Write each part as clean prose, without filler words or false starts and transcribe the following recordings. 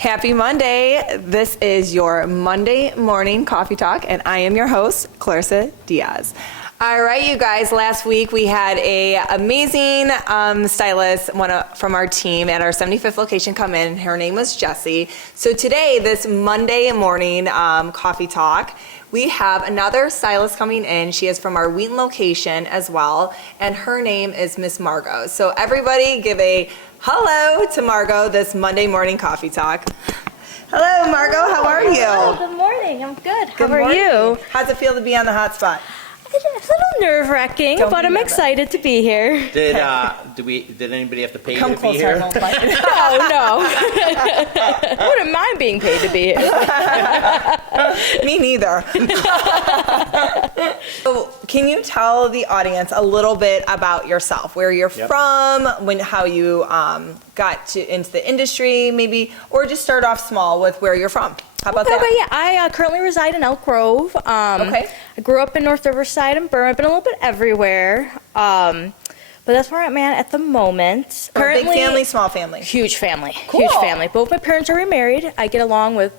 Happy Monday. This is your Monday morning coffee talk, and I am your host, Clarissa Diaz. All right, you guys, last week we had a amazing stylist, from our team at our 75th location come in. Her name was Jessie. So today, this Monday morning coffee talk, we have another stylist coming in. She is from our Wheaton location as well, and her name is Miss Margo. So everybody give a hello to Margo this Monday morning coffee talk. Hello, Margo. How are you? Hello, good morning. I'm good. How are you? How's it feel to be on the hot spot? It's a little nerve-wracking, but I'm excited to be here. Did anybody have to pay you to be here? No. Wouldn't mind being paid to be here. Me neither. So, can you tell the audience a little bit about yourself, where you're from, how you got into the industry, maybe, or just start off small with where you're from? How about that? Okay, yeah, I currently reside in Elk Grove. I grew up in North Riverside and Burn. I've been a little bit everywhere. But that's where I'm at the moment. Currently, big family, small family? Huge family. Cool. Huge family. Both my parents are remarried. I get along with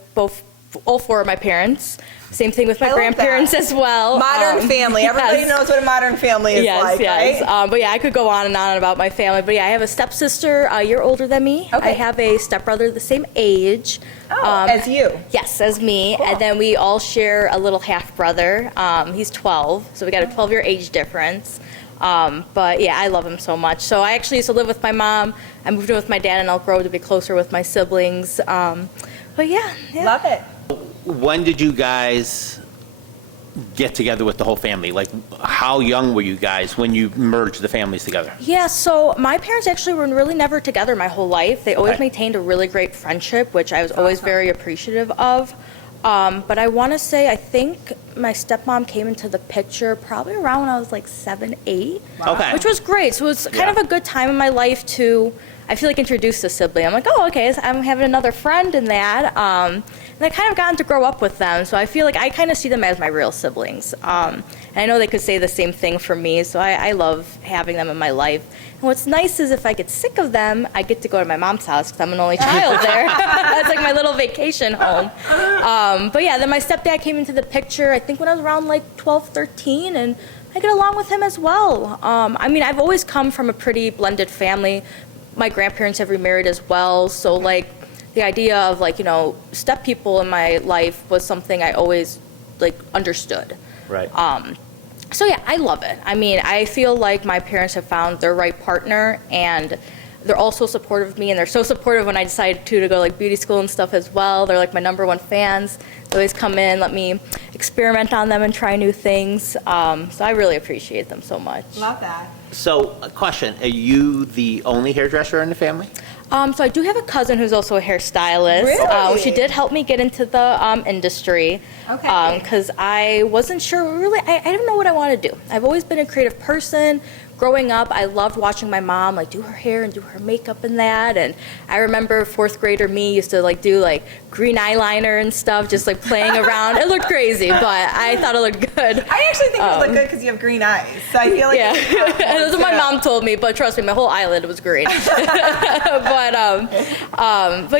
all four of my parents. Same thing with my grandparents as well. Modern family. Everybody knows what a modern family is like, right? But yeah, I could go on and on about my family. But yeah, I have a stepsister a year older than me. Okay. I have a stepbrother the same age. As you? Yes, as me. Cool. And then we all share a little half brother. He's 12, so we got a 12-year age difference. But yeah, I love him so much. So I actually used to live with my mom. I moved in with my dad in Elk Grove to be closer with my siblings. But yeah. Love it. When did you guys get together with the whole family? Like, how young were you guys when you merged the families together? Yeah, so my parents actually were really never together my whole life. They always maintained a really great friendship, which I was always very appreciative of. But I want to say, I think my stepmom came into the picture probably around when I was like 7, 8, Okay. which was great. So it was kind of a good time in my life to, I feel like, introduce a sibling. I'm like, oh, okay, so I'm having another friend in that. And I kind of gotten to grow up with them, so I feel like I kind of see them as my real siblings. And I know they could say the same thing for me, so I love having them in my life. And what's nice is if I get sick of them, I get to go to my mom's house because I'm an only child there. It's like my little vacation home. But yeah, then my stepdad came into the picture, I think when I was around like 12, 13, and I get along with him as well. I mean, I've always come from a pretty blended family. My grandparents have remarried as well, so like, the idea of like, step people in my life was something I always like understood. Right. So yeah, I love it. I mean, I feel like my parents have found their right partner, and they're also supportive of me, and they're so supportive when I decided to go like beauty school and stuff as well. They're like my #1 fans. They always come in, let me experiment on them and try new things. So I really appreciate them so much. Love that. So, a question. Are you the only hairdresser in the family? So I do have a cousin who's also a hairstylist. Really? She did help me get into the industry. Okay. Because I wasn't sure, really, I don't know what I want to do. I've always been a creative person. Growing up, I loved watching my mom like do her hair and do her makeup and that. And I remember 4th grader me used to like do like green eyeliner and stuff, just like playing around. It looked crazy, but I thought it looked good. I actually think it would look good because you have green eyes. So I feel like That's what my mom told me, but trust me, my whole eyelid was green. But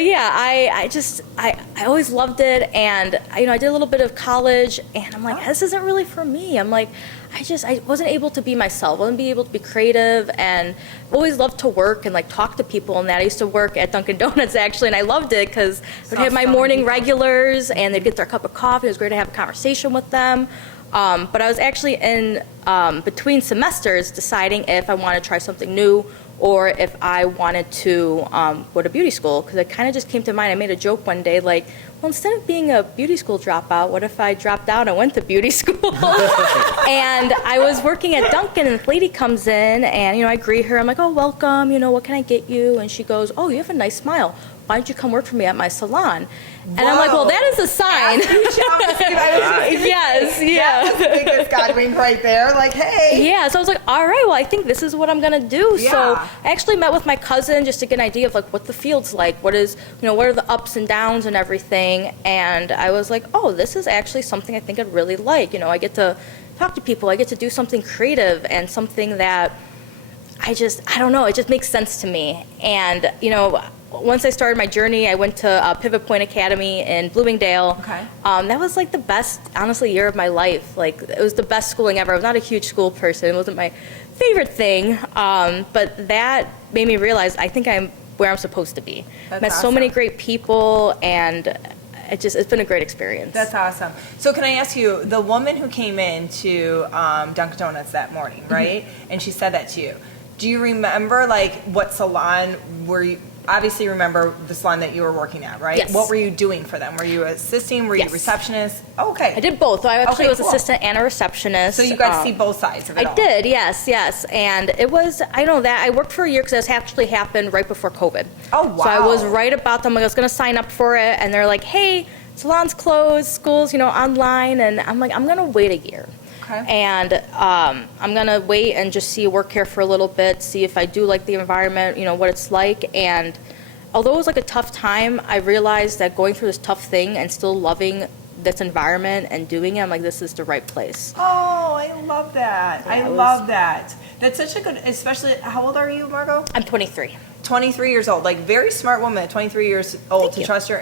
yeah, I always loved it, and I did a little bit of college, and I'm like, this isn't really for me. I'm like, I wasn't able to be myself. I wasn't able to be creative, and always loved to work and like talk to people and that. I used to work at Dunkin' Donuts actually, and I loved it because I would have my morning regulars, and they'd get their cup of coffee. It was great to have a conversation with them. But I was actually in between semesters deciding if I wanted to try something new or if I wanted to go to beauty school, because it kind of just came to mind. I made a joke one day like, well, instead of being a beauty school dropout, what if I dropped out and went to beauty school? And I was working at Dunkin', and this lady comes in, and I greet her. I'm like, oh, welcome, what can I get you? And she goes, oh, you have a nice smile. Why don't you come work for me at my salon? And I'm like, well, that is a sign. Yes, yeah. That's the biggest God wink right there. Like, hey. Yeah, so I was like, all right, well, I think this is what I'm going to do. Yeah. So I actually met with my cousin just to get an idea of like what the field's like, what are the ups and downs and everything. And I was like, oh, this is actually something I think I'd really like. I get to talk to people. I get to do something creative and something that I don't know, it just makes sense to me. And, once I started my journey, I went to Pivot Point Academy in Bloomingdale. Okay. That was like the best, honestly, year of my life. Like, it was the best schooling ever. I was not a huge school person. It wasn't my favorite thing. But that made me realize I think I'm where I'm supposed to be. That's Met so awesome. many great people, and it's been a great experience. That's awesome. So can I ask you, the woman who came in to Dunkin' Donuts that morning, right? And she said that to you. Do you remember like what salon were you? Obviously, remember the salon that you were working at, right? Yes. What were you doing for them? Were you assisting? Were you Yes. receptionist? Oh, okay. I did both. So I actually Okay, was cool. assistant and a receptionist. So you got to see both sides of it all. I did, yes. And it was, I know that, I worked for a year because this actually happened right before COVID. Oh, wow. So I was right about them, I was going to sign up for it, and they're like, hey, salon's closed, school's, online, and I'm like, I'm going to wait a year. Okay. And I'm going to wait and just work here for a little bit, see if I do like the environment, what it's like. And although it was like a tough time, I realized that going through this tough thing and still loving this environment and doing it, I'm like, this is the right place. Oh, I love that. Yeah, I love that. That's such a good, especially, how old are you, Margo? I'm 23. 23 years old, like very smart woman at 23 years old Thank to you. trust your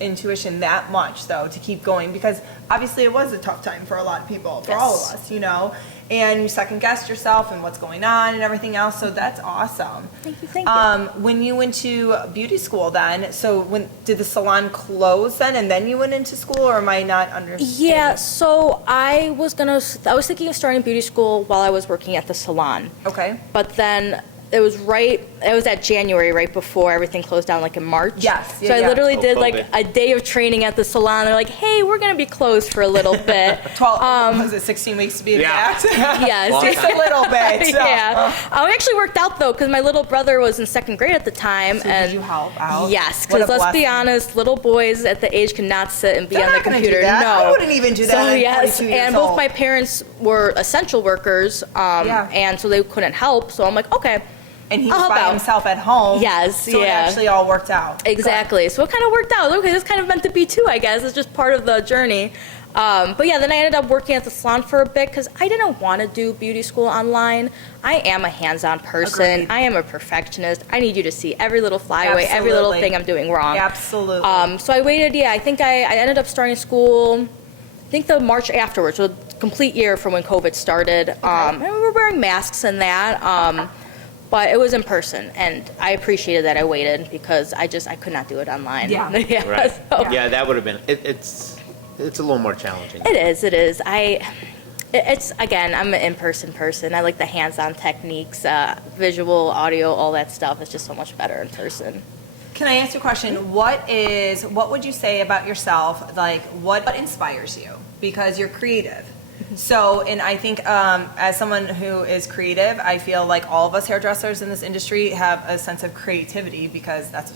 intuition that much though, to keep going, because obviously it was a tough time for a lot of people, for all of Yes. us, and you second guessed yourself and what's going on and everything else, so that's awesome. Thank you. When you went to beauty school then, so did the salon close then and then you went into school, or am I not understanding? Yeah, so I was thinking of starting beauty school while I was working at the salon. Okay. But then it was that January, right before everything closed down, like in March. Yes, So yeah, I yeah. literally Oh, did COVID. like a day of training at the salon. They're like, hey, we're going to be closed for a little bit. 12, was it 16 weeks to be Yeah. exact? Yes. Long Just a little bit. So. Yeah. It actually worked out though, because my little brother was in second grade at the time. So and did you help out? Yes, What a because let's be blessing. honest, little boys at the age cannot sit and be They're on the not gonna do computer. that. No, I wouldn't even do that So at yes, 42 years and both old. my parents were essential workers, Yeah. and so they couldn't help. So I'm like, okay, And he I'll was help by out. himself at home. Yes, So it yeah. actually all worked out. Exactly. So it kind of worked out. Okay, this kind of meant to be too, I guess. It's just part of the journey. But yeah, then I ended up working at the salon for a bit because I didn't want to do beauty school online. I am a hands-on person. Agreed. I am a perfectionist. I need you to see every little flyaway, every little Absolutely. thing I'm doing wrong. Absolutely. So I waited, I think I ended up starting school, I think the March afterwards, so a complete year from when COVID started. And we were wearing masks and that. But it was in person, and I appreciated that I waited because I could not do it online. Yeah. Right. so- Yeah, that would have been, it's a little more challenging. It is. It's again, I'm an in-person person. I like the hands-on techniques, visual, audio, all that stuff. It's just so much better in person. Can I ask you a question? What would you say about yourself? Like, what inspires you? Because you're creative. So, and I think as someone who is creative, I feel like all of us hairdressers in this industry have a sense of creativity because that's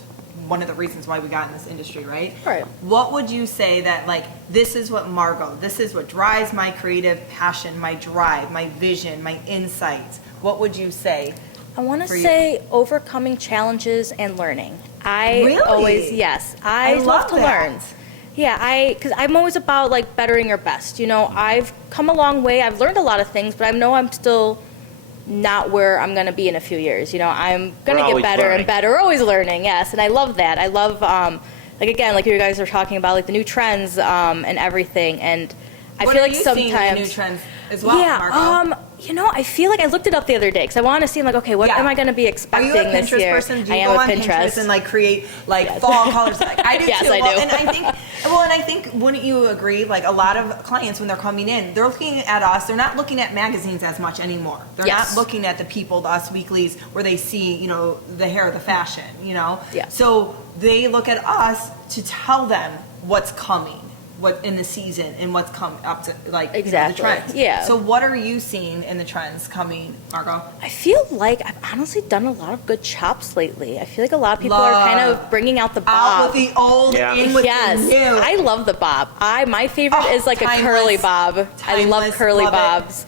one of the reasons why we got in this industry, right? Right. What would you say that, like, this is what Margo, this is what drives my creative passion, my drive, my vision, my insights? What would you say? I want to For you. say overcoming challenges and learning. I Really? always, yes, I love love to that. learn. Yeah, because I'm always about like bettering your best. I've come a long way. I've learned a lot of things, but I know I'm still not where I'm going to be in a few years. I'm going to get always better learning. and better. We're always learning, yes, and I love that. I love, like you guys are talking about, like the new trends and everything, and I What feel are like you sometimes seeing in the new trends as well, yeah, Margo? I feel like I looked it up the other day because I want to see, like, okay, what Yeah. am I going to be Are expecting you a this Pinterest year? person? Do you I am go a on Pinterest and like create like Yes. fall colors? Like I do Yes, too. I Well, do. and I think, wouldn't you agree? Like a lot of clients when they're coming in, they're looking at us. They're not looking at magazines as much anymore. They're Yes. not looking at the People, the Us Weeklies, where they see the hair, the fashion. Yeah. So they look at us to tell them what's coming. What in the season and what's come up to the Exactly. trends. Yeah. So what are you seeing in the trends coming, Margo? I feel like I've honestly done a lot of good chops lately. I feel like a lot of people are kind of bringing out the Out bob. with the old, Yeah. in with Yes, the new. I love the bob. My favorite Oh, is like a timeless. curly bob. I love Timeless, curly love it. bobs.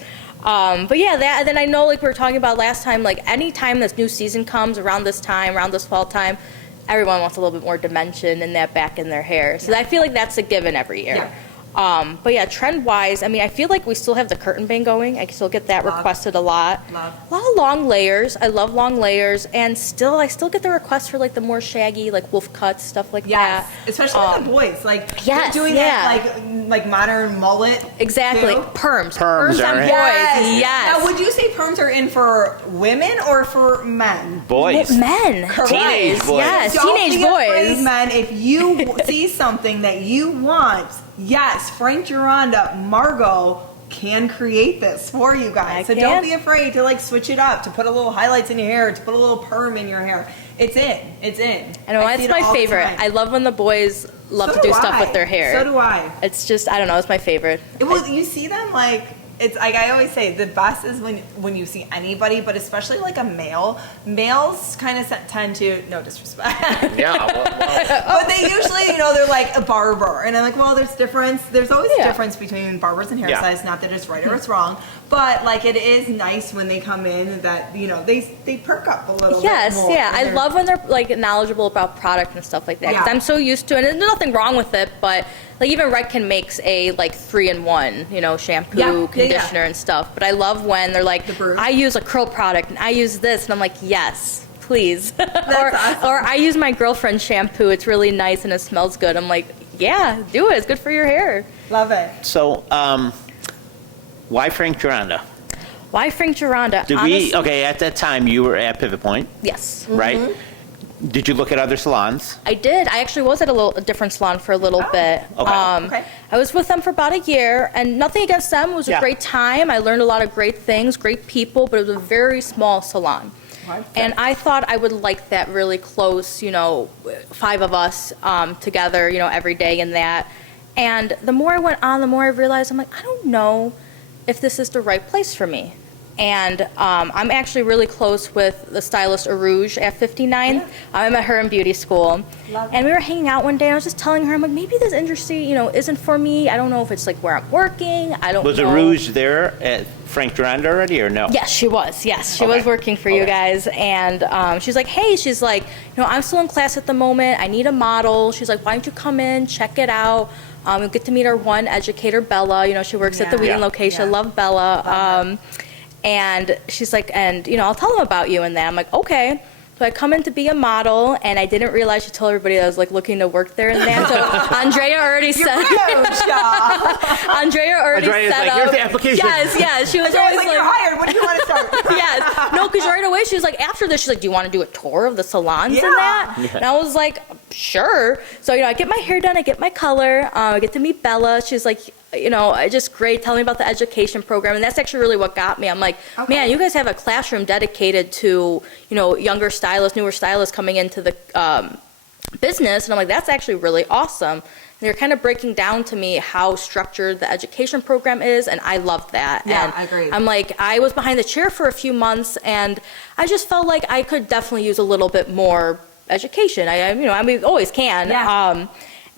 But yeah, that, and then I know like we were talking about last time, like any time this new season comes around this time, around this fall time, everyone wants a little bit more dimension and that back in their hair. So I feel like that's a given every year. But yeah, trend-wise, I mean, I feel like we still have the curtain bang going. I still get that requested a lot. Love. A lot of long layers. I love long layers, and I still get the requests for like the more shaggy, like wolf cuts, stuff like Yes, that. especially with the boys. Like, yes, you're doing that like modern mullet. Exactly. too? Perms. Perms on are boys. in. Yes. Now, would you say perms are in for women or for men? Boys. Men. Correct. Teenage boys. Yes, Don't teenage be afraid, boys. men. If you see something that you want, yes, Frank Gironda, Margo can create this for you guys. So don't be afraid to like switch it up, to put a little highlights in your hair, to put a little perm in your hair. It's in. It's in. I know, see it's it my all the favorite. time. I love when the boys love So to do do stuff I. with their hair. So do I. It's just, I don't know, it's my favorite. Well, you see them like, it's like I always say, the best is when you see anybody, but especially like a male. Males kind of tend to, no disrespect. Yeah. But they usually, they're like a barber. And I'm like, well, there's always a Yeah. difference between barbers and Yeah. hairstylists. Not that it's right or it's wrong. But like it is nice when they come in that, they perk up a little Yes, bit more. yeah. And I they're- love when they're like knowledgeable about product and stuff like that. Because Yeah. I'm so used to it. And there's nothing wrong with it, but like even Redken makes a like 3-in-1, shampoo, Yeah, yeah, conditioner, yeah. and stuff. But I love when they're like, The brew. I use a curl product and I use this, and I'm like, yes, please. awesome. Or I use my girlfriend's shampoo. It's really nice and it smells good. I'm like, yeah, do it. It's good for your hair. Love it. So, why Frank Gironda? Why Frank Gironda? Did Honestly, okay, at that time you were at Pivot Point, Yes. right? Did you look at other salons? I did. I actually was at a different salon for a little bit. Okay. Okay. I was with them for about a year, and nothing against them. It was a Yeah. great time. I learned a lot of great things, great people, but it was a very small salon. Right. And I thought I would like that really close, 5 of us together, every day in that. And the more I went on, the more I realized, I'm like, I don't know if this is the right place for me. And I'm actually really close with the stylist Arouge at 59th. I met her in beauty school. Love And we were hanging out one day, and I was just telling her, I'm like, maybe this industry, isn't for me. I don't know if it's like where I'm working. I don't Was know. Rouge there at Frank Gironda already, or no? Yes, she was. Yes, she Okay. was working for you Okay. guys. And she's like, hey, she's like, I'm still in class at the moment. I need a model. She's like, why don't you come in, check it out. You'll get to meet our one educator, Bella. She works at the Yeah. Wheaton Yeah. location. Yeah. Love Bella. Love her. And she's like, and I'll tell them about you and that. I'm like, okay. So I come in to be a model, and I didn't realize she told everybody that I was like looking to work there and that. So Andrea already said. Andrea already Andrea's set like, up. "Here's the application." Yes. She was So I was always like, you're hired. When do you want to start? yes. No, because right away she was like, after this, she's like, do you want to do a tour of the salons Yeah. and that? Yeah. And I was like, sure. So, I get my hair done, I get my color, I get to meet Bella. She's like, just great. Tell me about the education program. And that's actually really what got me. I'm like, Okay. man, you guys have a classroom dedicated to, younger stylists, newer stylists coming into the business. And I'm like, that's actually really awesome. And they're kind of breaking down to me how structured the education program is, and I love that. Yeah, and I agree. I'm like, I was behind the chair for a few months, and I just felt like I could definitely use a little bit more education. We always can. Yeah.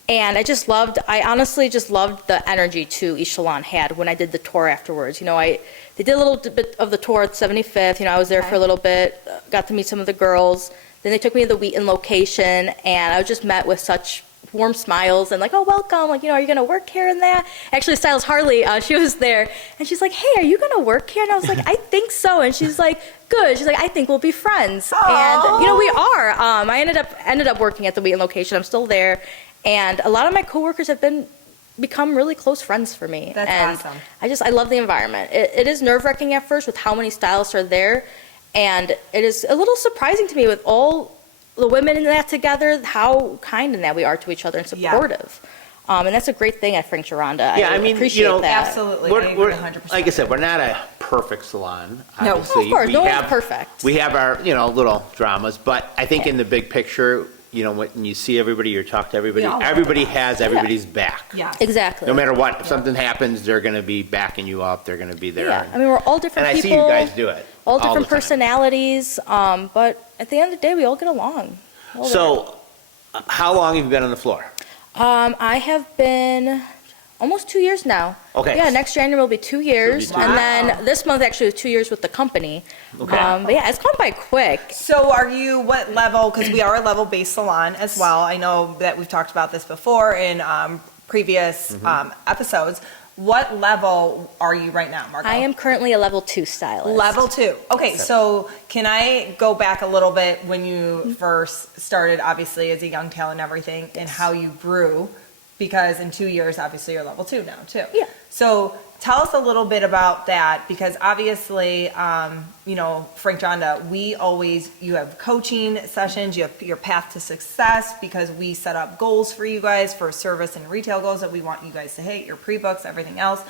And I honestly just loved the energy too each salon had when I did the tour afterwards. They did a little bit of the tour at 75th. I was there for a little bit, got to meet some of the girls. Then they took me to the Wheaton location, and I was just met with such warm smiles and like, oh, welcome. Like, are you going to work here and that? Actually, Stylist Harley, she was there, and she's like, hey, are you going to work here? And I was like, I think so. And she's like, good. She's like, I think we'll be friends. Aww. And, we are. I ended up working at the Wheaton location. I'm still there. And a lot of my coworkers have become really close friends for me. That's and awesome. I love the environment. It is nerve-wracking at first with how many stylists are there. And it is a little surprising to me with all the women in that together, how kind in that we are to each other and supportive. And that's a great thing at Frank Gironda. Yeah, I appreciate that. Absolutely. I We're, agree we're 100%. like I said, we're not a perfect salon. No. Obviously. Of course, We no one's have- perfect. We have our, little dramas, but I think in the big picture, when you see everybody or talk to everybody, We all everybody love that. has everybody's back. Yeah. Exactly. No matter what, if something happens, they're going to be backing you up. They're going to be there. Yeah. I mean, we're all different and I people. see you guys do it. All the different time. personalities. But at the end of the day, we all get along. So, how long have you been on the floor? I have been almost 2 years now. Okay. Yeah, next January will be 2 years. So And Wow. then this month actually was 2 years with the company. Okay. But yeah, it's gone by quick. So are you, what level, because we are a level-based salon as well. I know that we've talked about this before in previous episodes. What level are you right now, Margo? I am currently a level 2 stylist. Level 2. Okay, so can I go back a little bit when you first started, obviously, as a young talent and everything, and how you grew? Because in 2 years, obviously, you're level 2 now, too. Yeah. So tell us a little bit about that, because obviously, Frank Jonda, you have coaching sessions, you have your path to success, because we set up goals for you guys for service and retail goals that we want you guys to hit, your pre-books, everything else.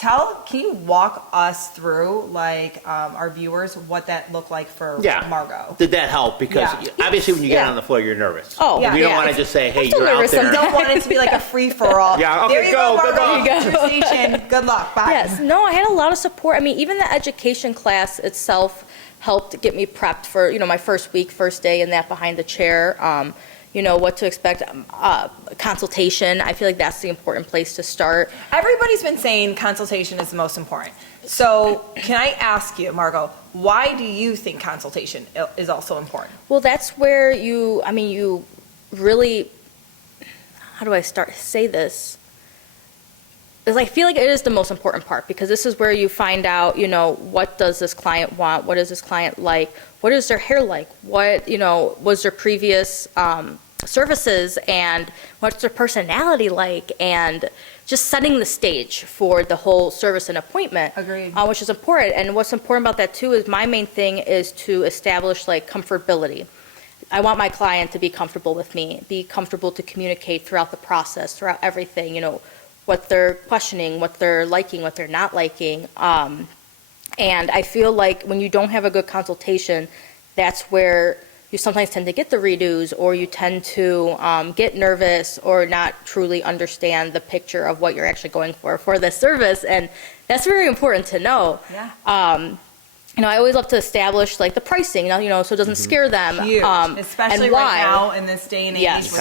Can you walk us through, our viewers, what that looked like for Margo? Did that help? Because obviously when you get on the floor, you're nervous. Oh, yeah. We don't want to just say, hey, you're nervous. out there. Don't want it to be like a free-for-all. Yeah, okay, there you go, Margo. good luck. Your station. Good luck. Bye. Yes, no, I had a lot of support. I mean, even the education class itself helped get me prepped for, my first week, first day in that behind the chair. What to expect, consultation. I feel like that's the important place to start. Everybody's been saying consultation is the most important. So can I ask you, Margo, why do you think consultation is also important? Well, that's where you really, how do I say this? Is I feel like it is the most important part, because this is where you find out, what does this client want? What is this client like? What is their hair like? What, was their previous services, and what's their personality like? And just setting the stage for the whole service and appointment. Agreed. Which is important. And what's important about that too is my main thing is to establish comfortability. I want my client to be comfortable with me, be comfortable to communicate throughout the process, throughout everything, what they're questioning, what they're liking, what they're not liking. And I feel like when you don't have a good consultation, that's where you sometimes tend to get the redos, or you tend to get nervous or not truly understand the picture of what you're actually going for the service. And that's very important to know. Yeah. I always love to establish the pricing, so it doesn't scare them. Huge, especially and why. right now in this day and age. Yes. With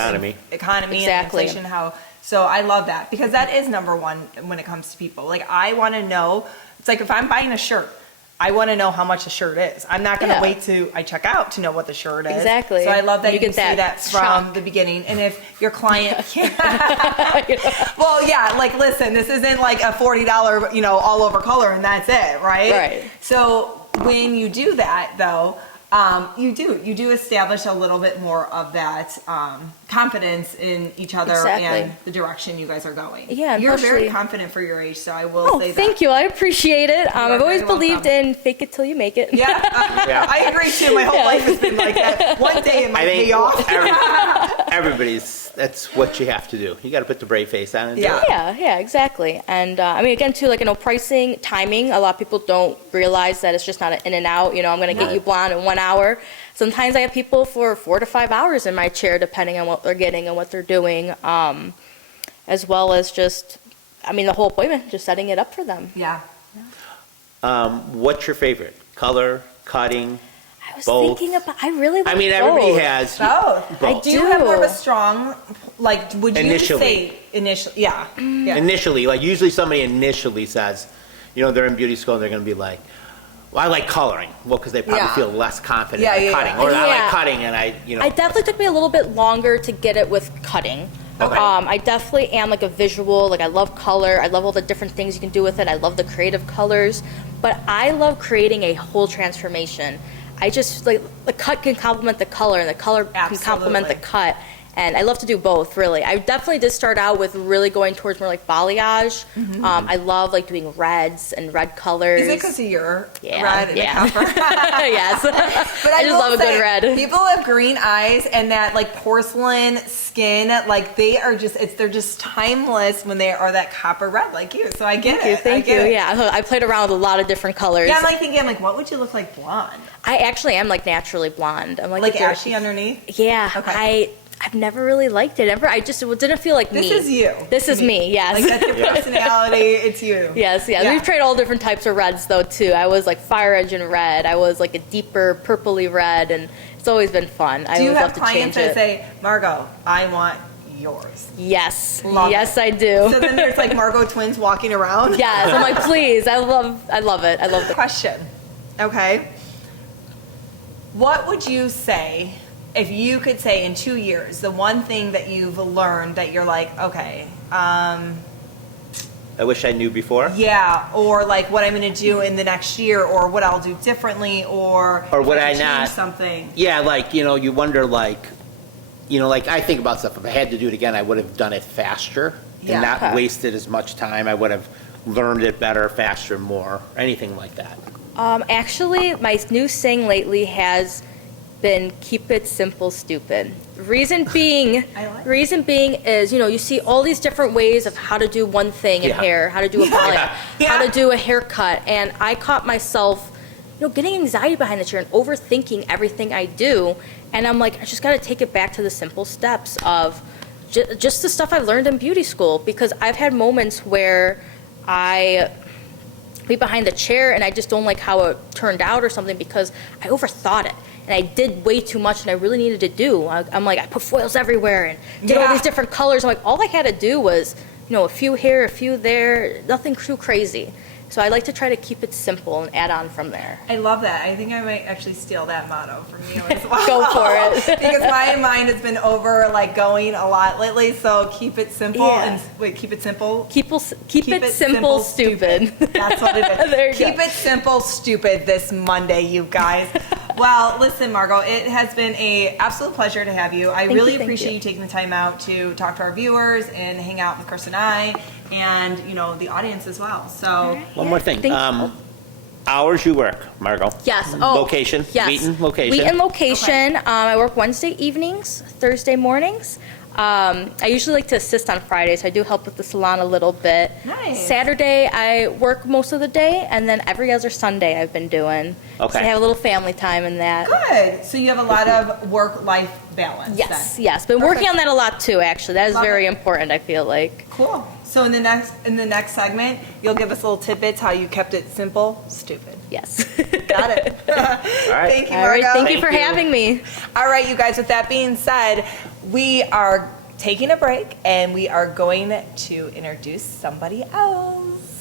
economy Exactly. and inflation, so I love that, because that is number one when it comes to people. I want to know, it's like if I'm buying a shirt, I want to know how much the shirt is. I'm not going to wait till I check out to know what the shirt is. Exactly. So I love that you get say that from shock. the beginning. And if your client can't, well, yeah, listen, this isn't like a $40, all over color and that's it, right? Right. So when you do that, though, you do establish a little bit more of that confidence in each other and the direction you guys are going. Yeah, you're very confident for your age, so I will say that. Thank you. I appreciate it. I've always believed in fake it till you make it. Yeah, I agree too. My whole life has been like that. One day it might pay off. That's what you have to do. You got to put the brave face on and do it. Yeah, exactly. And again, too, pricing, timing. A lot of people don't realize that it's just not an in and out. I'm going to get you blonde in 1 hour. Sometimes I have people for 4 to 5 hours in my chair, depending on what they're getting and what they're doing, as well as just, the whole appointment, just setting it up for them. Yeah. What's your favorite? Color, cutting? I was both? thinking about. I really like everybody both. has both. I Do you have more of a strong, would you Initially. say initially? Yeah. Initially, usually somebody initially says, they're in beauty school and they're going to be like, well, I like coloring. Well, because they probably feel less confident in cutting. Or I like cutting and I definitely took me a little bit longer to get it with cutting. Okay. I definitely am a visual. I love color. I love all the different things you can do with it. I love the creative colors. But I love creating a whole transformation. I just, the cut can complement the color, and the color can complement the cut. And I love to do both, really. I definitely did start out with really going towards more balayage. I love doing reds and red colors. Is it because of your Yeah, red and yeah. the copper? Yes. But I just love a good red. People have green eyes and that porcelain skin, they're just timeless when they are that copper red like you. So I get it. Thank you. Yeah, I played around with a lot of different colors. Yeah, I'm thinking, what would you look like blonde? I actually am naturally blonde. I'm like ashy underneath? Yeah. Okay. I've never really liked it. It didn't feel like me. This is you. This is me, yes. That's your personality. It's you. Yes. We've tried all different types of reds, though, too. I was fire engine red. I was a deeper purpley red, and it's always been fun. I always love to change it. Do you have clients that say, Margo, I want yours? Yes. Love yes, it. I do. So then there's Margo twins walking around? Yes. I'm please. I love it. I love the question. Okay. What would you say if you could say in 2 years, the one thing that you've learned that you're like, okay, I wish I knew before. yeah, or like what I'm going to do in the next year, or what I'll do differently, or would if I change not something. Yeah, like, you wonder, like, like I think about stuff. If I had to do it again, I would have done it faster Yeah. and not Okay. wasted as much time. I would have learned it better, faster, more, anything like that. Actually, my new saying lately has been keep it simple, stupid. Reason being, I like it. reason being is, you see all these different ways of how to do one thing in Yeah. hair, how to do a poly, Yeah. how to do a haircut, and I caught myself, getting anxiety behind the chair and overthinking everything I do, and I'm like, I just got to take it back to the simple steps of just the stuff I learned in beauty school, because I've had moments where I be behind the chair and I just don't like how it turned out or something because I overthought it. And I did way too much and I really needed to do. I'm like, I put foils everywhere and did all Yeah. these different colors. I'm like, all I had to do was, a few here, a few there, nothing too crazy. So I like to try to keep it simple and add on from there. I love that. I think I might actually steal that motto from you as well. Go for it. Because my mind has been over like going a lot lately. So keep it simple Yeah. keep it simple. Keep it simple, stupid. That's what it is. There you Keep go. it simple, stupid this Monday, you guys. Well, listen, Margo, it has been an absolute pleasure to have you. I really thank appreciate you. you taking the time out to talk to our viewers and hang out with Chris and I and, the audience as well. So, One more thing. Thanks. Hours you work, Margo? Yes. Location? Yes. Wheaton location? Wheaton location. I work Wednesday evenings, Thursday mornings. I usually like to assist on Fridays. I do help with the salon a little bit. Nice. Saturday, I work most of the day, and then every other Sunday I've been doing. Okay. So I have a little family time in that. good. So you have a lot of work-life balance Yes, then. yes. Been working Perfect. on that a lot too, actually. That is Love very it. important, I feel like. Cool. So in the next segment, you'll give us little tidbits how you kept it simple, stupid. Yes. Got it. All right. Thank you, All right, Margo. thank you for Thank you. having me. All right, you guys, with that being said, we are taking a break and we are going to introduce somebody else.